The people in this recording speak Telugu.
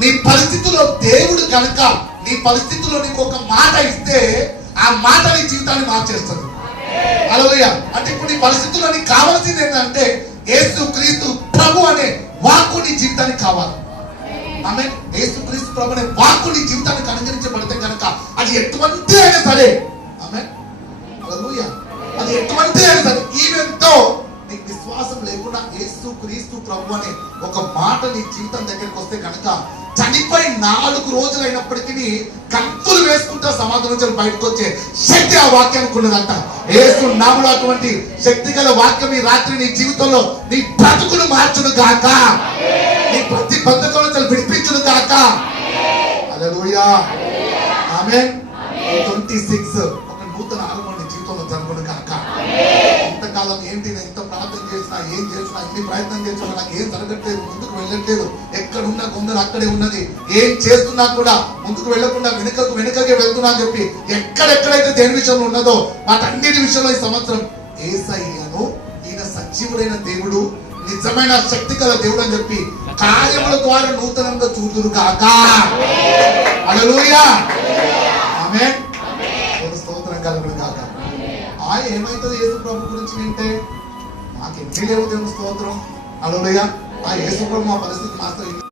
నీ పరిస్థితుల్లో దేవుడు కనుక నీ పరిస్థితుల్లో నీకు ఒక మాట ఇస్తే ఆ మాట నీ జీవితాన్ని మార్చేస్తుంది. హల్లెలూయా. అంటే ఇప్పుడు నీ పరిస్థితుల్లో నీకు కావాల్సింది ఏంటంటే యేసు క్రీస్తు ప్రభు అనే వాక్కు నీ జీవితానికి కావాలి. ఆమేన్. యేసు క్రీస్తు ప్రభు అనే వాక్కు నీ జీవితానికి అనుగ్రహించబడితే కనుక అది ఎటువంటి అయినా సరే, ఆమేన్, హల్లెలూయా, అది ఎటువంటి అయినా సరే, ఈవెన్ తో నీకు విశ్వాసం లేకుండా యేసు క్రీస్తు ప్రభు అనే ఒక మాట నీ జీవితం దగ్గరికి వస్తే కనుక చనిపోయి 4 రోజులు అయినప్పటికీ కంతులు వేసుకుంటా సమాధి నుంచి బయటకు వచ్చే శక్తి ఆ వాక్యానికి ఉన్నదంట. యేసు నామములో అటువంటి శక్తి గల వాక్యం ఈ రాత్రి నీ జీవితంలో నీ బ్రతుకును మార్చును గాక, నీ ప్రతి బంధకం నుంచి విడిపించును గాక. హల్లెలూయా. ఆమేన్. 26 ఒక నూతన ఆరంభం నీ జీవితంలో జరుగును గాక. ఇంతకాలం ఏంటి నేను ఎంత ప్రార్థన చేసినా, ఏం చేసినా, ఎన్ని ప్రయత్నం చేసినా నాకు ఏం జరగట్లేదు, ముందుకు వెళ్ళట్లేదు, ఎక్కడున్నా కొందరు అక్కడే ఉన్నది, ఏం చేస్తున్నా కూడా ముందుకు వెళ్ళకుండా వెనుకకే వెళ్తున్నా అని చెప్పి ఎక్కడెక్కడైతే దేని విషయంలో ఉన్నదో వాటన్నిటి విషయంలో ఈ సంవత్సరం యేసయ్యను, ఈయన సజీవుడైన దేవుడు, నిజమైన శక్తి గల దేవుడు అని చెప్పి కార్యముల ద్వారా నూతనంగా చూదురు కాక. హల్లెలూయా. ఆమేన్. స్తోత్రం కలుగును కాక. ఏమైతుంది యేసు ప్రభు గురించి వింటే మాకు ఎన్ని లేవు దేవుని స్తోత్రం. హల్లెలూయా. ఆ యేసు ప్రభు మా పరిస్థితి మాత్రం